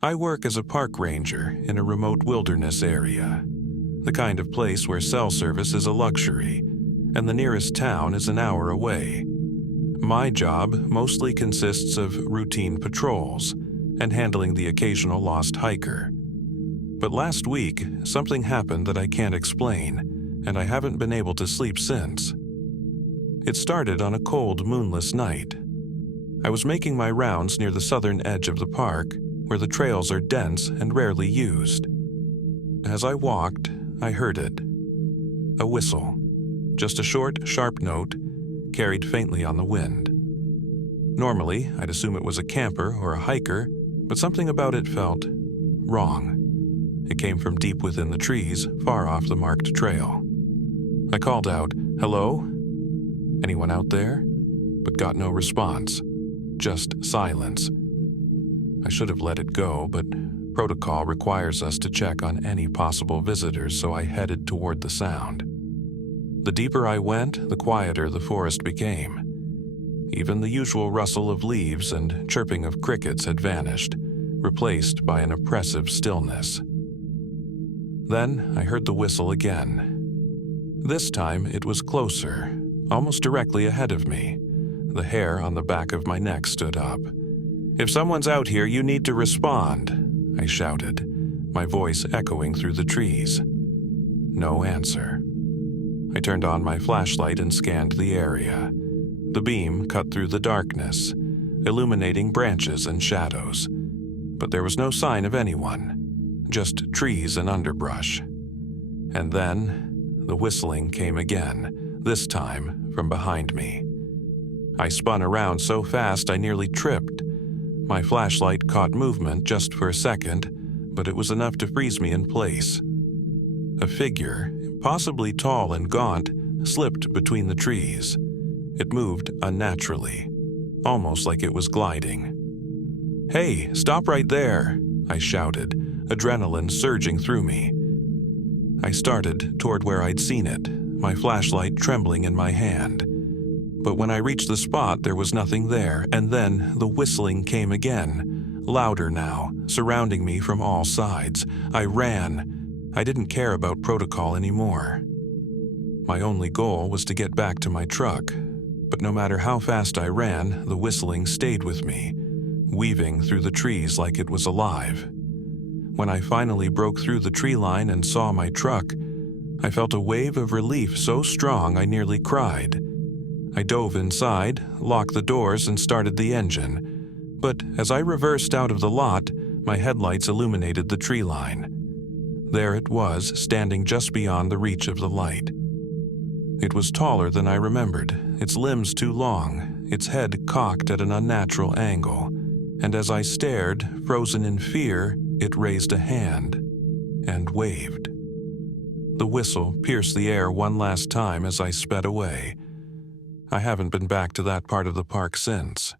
I work as a park ranger in a remote wilderness area, the kind of place where cell service is a luxury, and the nearest town is an hour away. My job mostly consists of routine patrols and handling the occasional lost hiker. But last week, something happened that I can't explain, and I haven't been able to sleep since. It started on a cold, moonless night. I was making my rounds near the southern edge of the park, where the trails are dense and rarely used. As I walked, I heard it. A whistle. Just a short, sharp note, carried faintly on the wind. Normally, I'd assume it was a camper or a hiker, but something about it felt wrong. It came from deep within the trees, far off the marked trail. I called out, "Hello? Anyone out there?" But got no response. Just silence. I should have let it go, but protocol requires us to check on any possible visitors, so I headed toward the sound. The deeper I went, the quieter the forest became. Even the usual rustle of leaves and chirping of crickets had vanished, replaced by an oppressive stillness. Then I heard the whistle again. This time it was closer, almost directly ahead of me. The hair on the back of my neck stood up. "If someone's out here, you need to respond," I shouted, my voice echoing through the trees. No answer. I turned on my flashlight and scanned the area. The beam cut through the darkness, illuminating branches and shadows. But there was no sign of anyone, just trees and underbrush. And then the whistling came again, this time from behind me. I spun around so fast I nearly tripped. My flashlight caught movement just for a second, but it was enough to freeze me in place. A figure, possibly tall and gaunt, slipped between the trees. It moved unnaturally, almost like it was gliding. "Hey, stop right there," I shouted, adrenaline surging through me. I started toward where I'd seen it, my flashlight trembling in my hand. But when I reached the spot, there was nothing there, and then the whistling came again, louder now, surrounding me from all sides. I ran. I didn't care about protocol anymore. My only goal was to get back to my truck, but no matter how fast I ran, the whistling stayed with me, weaving through the trees like it was alive. When I finally broke through the tree line and saw my truck, I felt a wave of relief so strong I nearly cried. I dove inside, locked the doors, and started the engine. But as I reversed out of the lot, my headlights illuminated the tree line. There it was, standing just beyond the reach of the light. It was taller than I remembered, its limbs too long, its head cocked at an unnatural angle. And as I stared, frozen in fear, it raised a hand and waved. The whistle pierced the air one last time as I sped away. I haven't been back to that part of the park since.